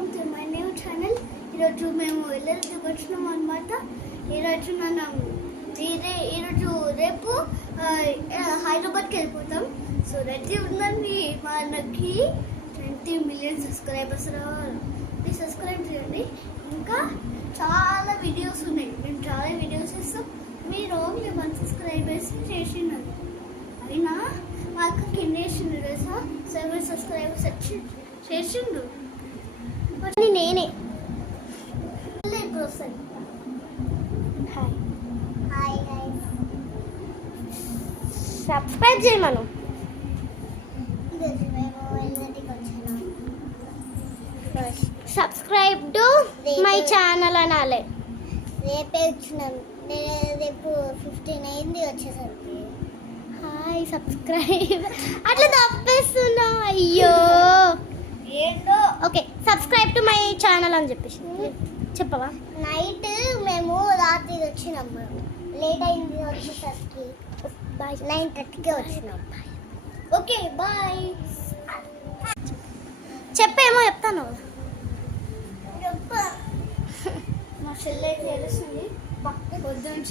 Welcome to my new channel. ఈరోజు మేము ఎల్ఎల్కి వచ్చినాం అనమాట. ఈరోజు రేపు హైదరాబాద్కి వెళ్ళిపోతాం. సో రెడీ ఉందండి. మనకి 20 మిలియన్ సబ్స్క్రైబర్స్ రావాలి. ప్లీజ్ సబ్స్క్రైబ్ చేయండి. ఇంకా చాలా వీడియోస్ ఉన్నాయి. మేము చాలా వీడియోస్ ఇస్తాం. మీరు ఓన్లీ 1 సబ్స్క్రైబర్స్ చేసినారు. అయినా మాకు కింద వేసిండు తెలుసా, 7 సబ్స్క్రైబర్స్ చేసిండు. నేనే సబ్స్క్రైబ్ చేయమను. సబ్స్క్రైబ్ టు మై ఛానల్ అనాలి. రేపే వచ్చినాం. రేపు 15 అయింది వచ్చేసరికి. హాయ్ సబ్స్క్రైబ్ అట్లా తప్పేస్తున్నావు. అయ్యో ఏంటో. Okay subscribe to my channel అని చెప్పేసి చెప్పవా. నైట్ మేము రాత్రి వచ్చినాము. లేట్ అయింది వచ్చేసరికి. బాయ్. 9:30కే వచ్చినాం. Okay bye. చెప్పేమో చెప్తాను. మా చెల్లె తెలుస్తుంది పక్క పొద్దున్న